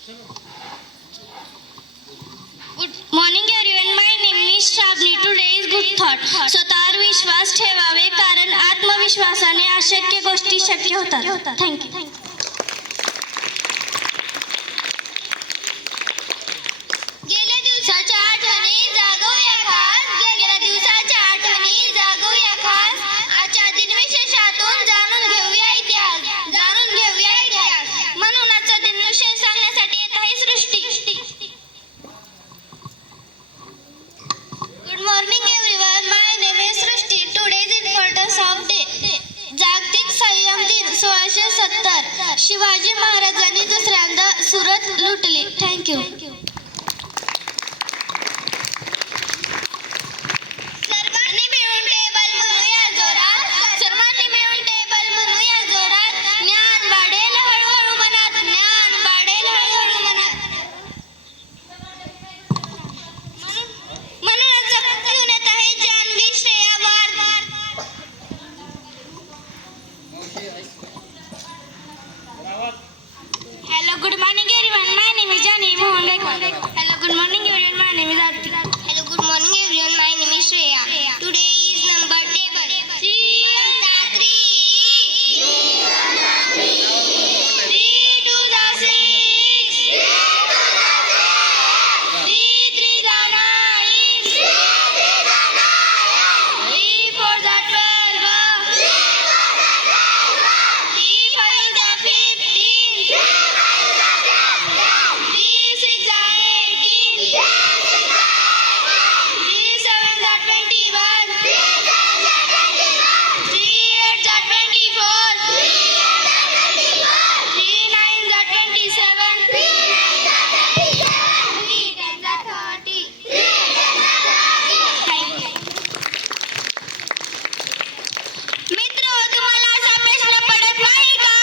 Good morning everyone. My name is Shravani. Today is good thought. स्वतःवर विश्वास ठेवावे कारण आत्मविश्वासाने अशक्य गोष्टी शक्य होतात. थँक्यू. गेल्या दिवसाच्या आठवणी जागवूया खास. गेल्या दिवसाच्या आठवणी जागवूया खास. आजच्या दिनविशेषातून जाणून घेऊया इतिहास. म्हणून आजचा दिनविशेष सांगण्यासाठी येत आहे सृष्टी. Good morning everyone. My name is Srushti. Today is importance of day. जागतिक संयम दिन 1670. शिवाजी महाराजांनी दुसऱ्यांदा सुरत लुटली. थँक्यू. सर्वांनी मिळून टेबल म्हणूया जोरात. ज्ञान वाढेल हळूहळू मनात. म्हणूनच घेऊन येत आहे जान्हवी श्रेया वार. Hello good morning everyone. My name is Janhavi Mohan Gaikwad. Hello good morning everyone. My name is Aarti. Hello good morning everyone. My name is Shreya. Today is number table 3 3 3 2 6 3 3 9 3 4 12 3 5 15 3 6 18 3 7 21 3 8 24 3 9 27 3 10 30. मित्र तुम्हाला असा प्रश्न पडत नाही का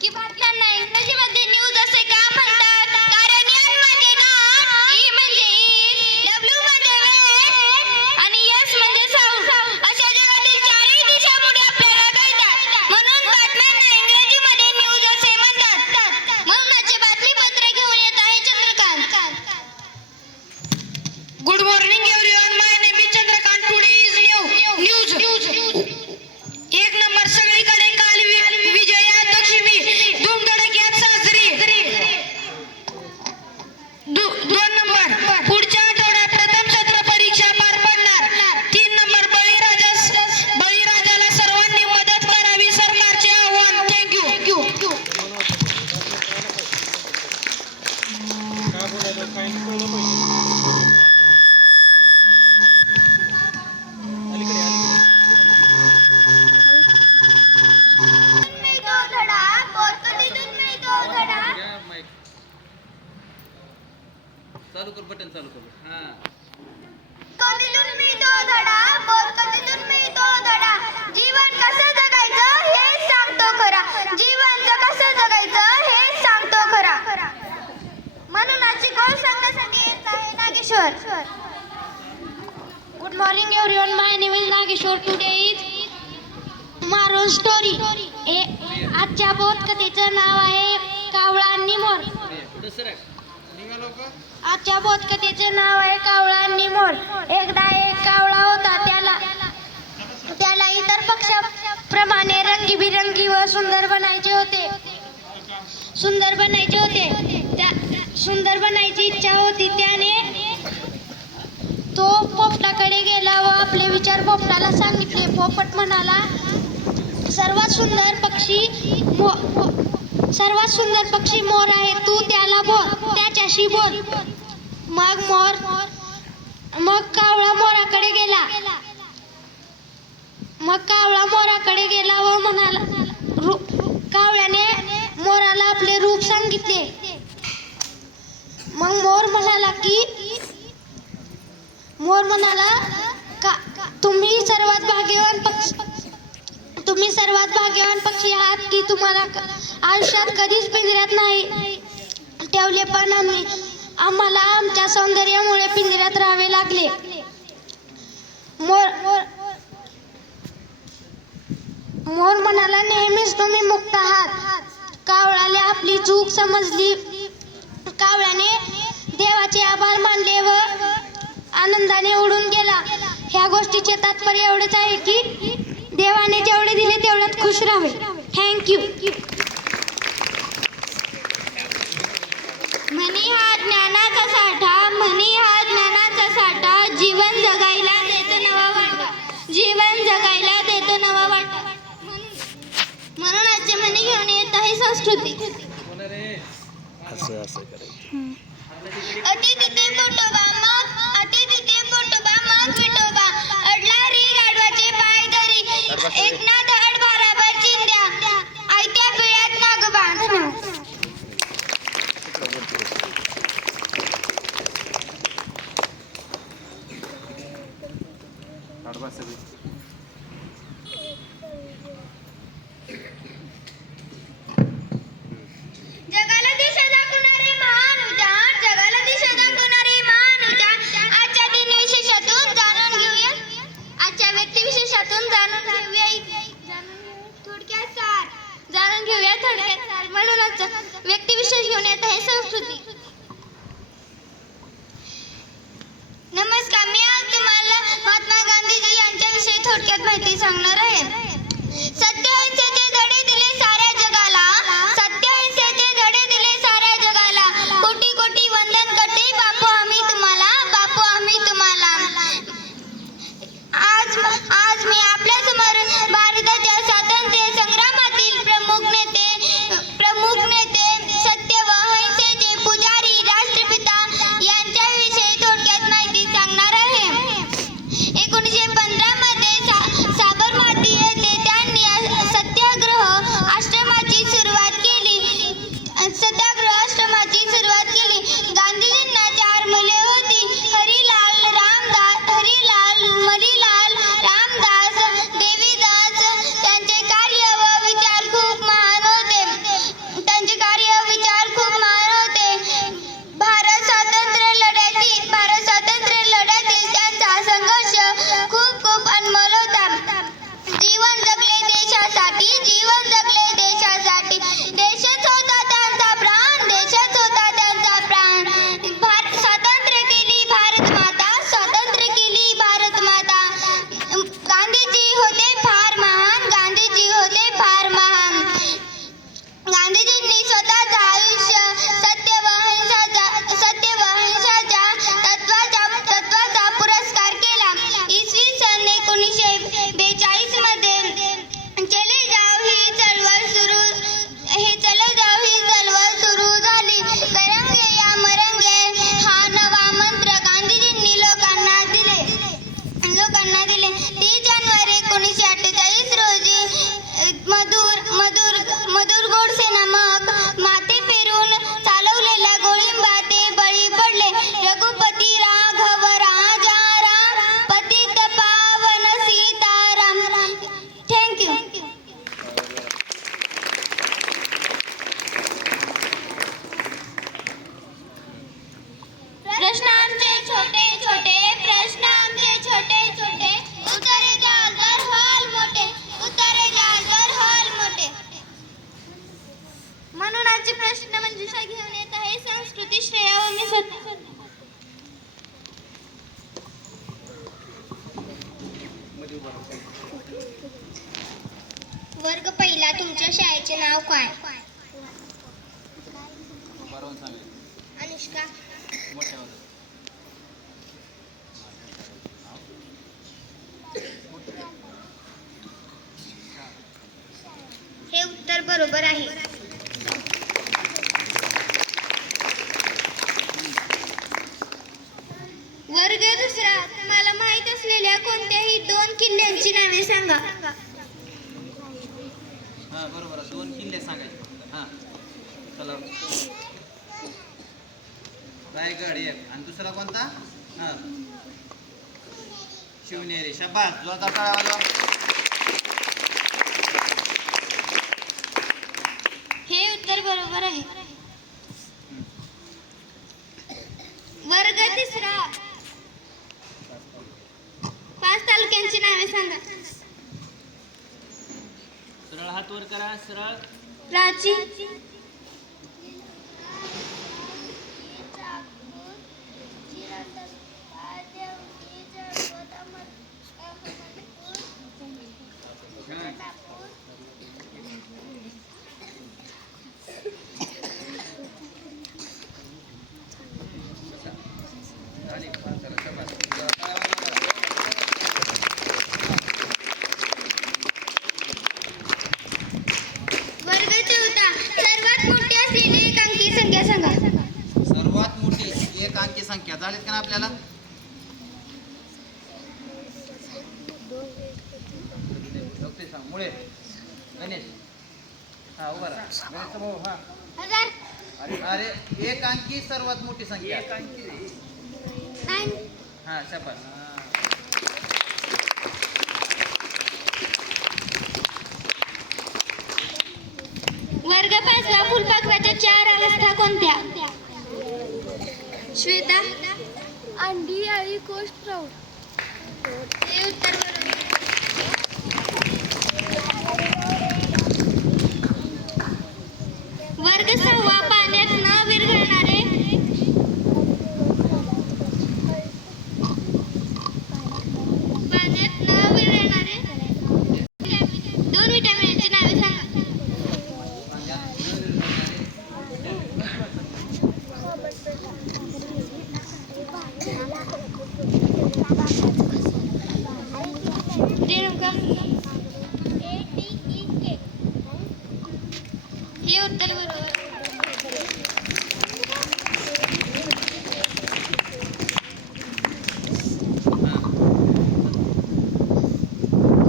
की भारतीयांना इंग्रजीमध्ये न्यूज असे का म्हणतात? कारण एन म्हणजे नॉट, ई म्हणजे ईस्ट, डब्ल्यू म्हणजे वेस्ट आणि एस म्हणजे साऊथ अशा जगातील चारही दिशामुळे आपल्याला कळतात. म्हणून बातम्यांना इंग्रजीमध्ये न्यूज असे म्हणतात. म्हणून आजचे बातमीपत्र घेऊन येत आहे Chandrakant. Good morning everyone. My name is Chandrakant. Today is news. एक नंबर सगळीकडे काल विजयादशमी धूमधडक्यात साजरी. दोन नंबर पुढच्या आठवड्यात प्रथम सत्र परीक्षा पार पडणार. 3 नंबर बळीराजाला सर्वांनी मदत करावी सरकारचे आव्हान. थँक्यू. मिळतो धडा बोरकटीतून मिळतो धडा. चालू कर, बटन चालू कर. हां, बोरकटीतून मिळतो धडा. बोरकटीतून मिळतो धडा. जीवन कसं जगायचं हे सांगतो खरा. हे सांगतो खरा. म्हणून आजची गोष्ट सांगण्यासाठी येत आहे Nageshwar. Good morning everyone. My name is Nageshwar. Today is tomorrow story. आजच्या बोधकथेचं नाव आहे कावळा आणि मोर. पुढे सरक. निघालो का? आजच्या बोधकथेचं नाव आहे कावळा आणि मोर. एकदा एक कावळा होता. त्याला इतर पक्ष्याप्रमाणे रंगीबिरंगी व सुंदर बनायचे होते. सुंदर बनायची इच्छा होती. त्याने तो पोपटाकडे गेला व आपले विचार पोपटाला सांगितले. पोपट म्हणाला, सर्वात सुंदर पक्षी मोर आहे. तू त्याच्याशी बोल. मग कावळा मोराकडे गेला व म्हणाला, कावळ्याने मोराला आपले रूप सांगितले. मग मोर म्हणाला तुम्ही सर्वात भाग्यवान पक्षी आहात की तुम्हाला आयुष्यात कधीच पिंजऱ्यात नाही ठेवले, पण आम्हाला आमच्या सौंदर्यामुळे पिंजऱ्यात राहावे लागले. मोर म्हणाला, नेहमीच तुम्ही मुक्त आहात. कावळ्याला आपली चूक समजली. कावळ्याने देवाचे आभार मानले व आनंदाने उडून गेला. ह्या गोष्टीचे तात्पर्य एवढेच आहे की देवाने जेवढे दिले तेवढ्यात खुश राहावे. थँक्यू. म्हणी हा ज्ञानाचा साठा, म्हणी हा ज्ञानाचा साठा, जीवन जगायला देतो नवा वाटा, जीवन जगायला देतो नवा वाटा. म्हणून आजचे म्हणी घेऊन येत आहे संस्कृती. अति तिथे पोटोबा मग, अति तिथे पोटोबा मग विठोबा, अडला रे गाढवाचे पाय धरी, एक ना धड भाराभर चिंध्या, आयत्या पिळ्यात नागोबा. धन्यवाद. जगाला दिशा दाखवणारे महान विचार, जगाला दिशा दाखवणारे महान विचार आजच्या दिन विशेषातून जाणून घेऊया. आजच्या व्यक्तिविशेषातून जाणून घेऊया थोडक्यात सार, जाणून घेऊया थोडक्यात सार. म्हणूनच व्यक्तिविशेष घेऊन येत आहे संस्कृती. नमस्कार, मी आज तुम्हाला महात्मा गांधीजी यांच्याविषयी थोडक्यात माहिती सांगणार आहे. सत्य अहिंसेचे धडे दिले साऱ्या जगाला, सत्य अहिंसेचे धडे दिले साऱ्या जगाला, कोटी कोटी वंदन करते बापू आम्ही तुम्हाला, बापू आम्ही तुम्हाला. आज मी आपल्या समोर भारताच्या स्वातंत्र्य संग्रामातील प्रमुख नेते सत्य व अहिंसेचे पुजारी राष्ट्रपिता यांच्याविषयी थोडक्यात माहिती सांगणार आहे. 1915 मध्ये साबरमती येथे त्यांनी सत्याग्रह आश्रमाची सुरुवात केली. गांधीजींना 4 मुले होती. हरिलाल, मरीलाल, रामदास, देवीदास. त्यांचे कार्य व विचार खूप महान होते. भारत स्वातंत्र्य लढ्यातील त्यांचा संघर्ष खूप अनमोल होता. जीवन जगले देशासाठी, देशच होता त्यांचा प्राण, देशच होता त्यांचा प्राण. स्वातंत्र्य केली भारत माता, स्वातंत्र्य केली भारत माता. गांधीजी होते फार महान, गांधीजी होते फार महान. गांधीजींनी स्वतःचं आयुष्य सत्य व अहिंसाच्या तत्वाचा पुरस्कार केला. इसवी सन 1942 मध्ये चलो जाओ ही चळवळ सुरू झाली. करेंगे या मरेंगे हा नवा मंत्र गांधीजींनी लोकांना दिले. 30 जानेवारी 1948 रोजी मधुर गोडसे नामक माते पेरून चालवलेल्या गोळीबार ते बळी पडले. रघुपती राघव राजाराम, पतित पावन सीताराम. थँक्यू. प्रश्न आमचे छोटे छोटे, प्रश्न आमचे छोटे छोटे, उत्तरे द्याल तर हाल मोठे, उत्तरे द्याल तर हाल मोठे. म्हणून आजचे प्रश्न मंजुषा घेऊन येत आहे संस्कृती. श्रेया व मी स्वतः. वर्ग पहिला, तुमच्या शाळेचे नाव काय? अनुष्का. हे उत्तर बरोबर आहे. वर्ग दुसरा, तुम्हाला माहित असलेल्या कोणत्याही 2 किल्ल्यांची नावे सांगा. हा बरोबर, 2 किल्ले सांगायचे. हा चला, रायगड एक आणि दुसरा कोणता? हा शिवनेरी. शाबास, जोरदार टाळ्या वाजवा. हे उत्तर बरोबर आहे. वर्ग तिसरा, 5 तालुक्यांची नावे सांगा. सरळ हात वर करा, सरळ. प्राची, झाली. चला, शाबास. वर्ग चौथा सर्वात मोठी असलेली एकांकी संख्या सांगा. सर्वात मोठी एक अंकी संख्या झालीत का ना आपल्याला? डॉक्टर सांग मुळे गणेश. हा उभा राहा. गणेशचा भाऊ. हा 1000. अरे एक अंकी सर्वात मोठी संख्या. हा शाबास. वर्ग पाचवा फुलपाखराच्या 4 अवस्था कोणत्या? श्वेता. अंडी, अळी, कोश, प्रौढ. हे उत्तर बरोबर. वर्ग सहावा पाण्यात न विरघळणारे. पाण्यात न विरघळणारे 2 विटामिनची नावे सांगा. रेणुका. हे उत्तर बरोबर.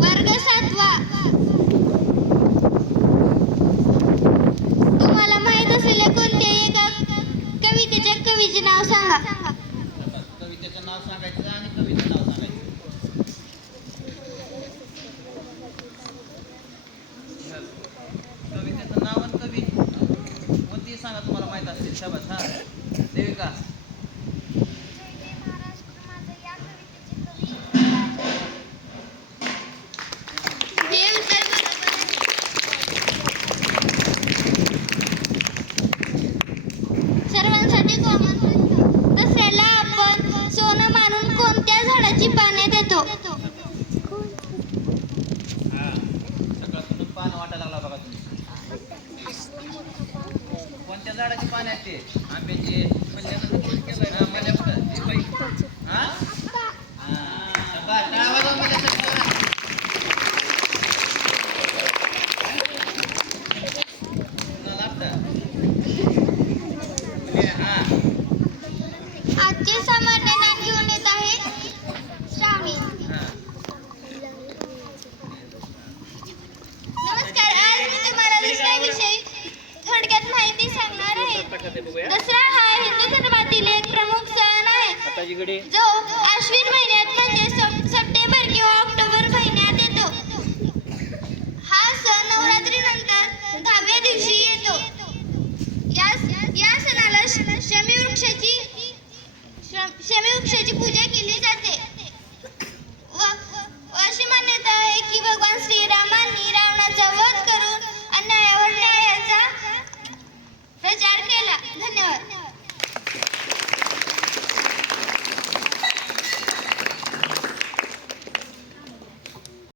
वर्ग सातवा तुम्हाला माहित असलेल्या कोणत्याही एका कवितेच्या कवीचे नाव सांगा. कवितेचं नाव सांगायचं आणि कवितेचं नाव सांगायचं. कवितेचं नाव आणि कवी कोणतीही सांगा तुम्हाला माहित असेल. शाबास. हा देविका. हे उत्तर बरोबर. सर्वांसाठी कॉमन. दसऱ्याला आपण सोनं मानून कोणत्या झाडाची पाने देतो? हा सगळं तुम्ही पान वाटायला लागला बघा तुम्ही. कोणत्या झाडाची पाने आहेत ते? आंब्याची. हा, मल्ल्याचं. हा? हा, शाबास. टाळ्या वाजवा मल्ल्यासाठी जरा. कुणाला लागतं? हा. आजचे सामान्य ज्ञान घेऊन येत आहे श्रावणी. हा. नमस्कार. आज मी तुम्हाला दसऱ्याविषयी थोडक्यात माहिती सांगणार आहे. दसरा हा हिंदू धर्मातील एक प्रमुख सण आहे जो आश्विन महिन्यात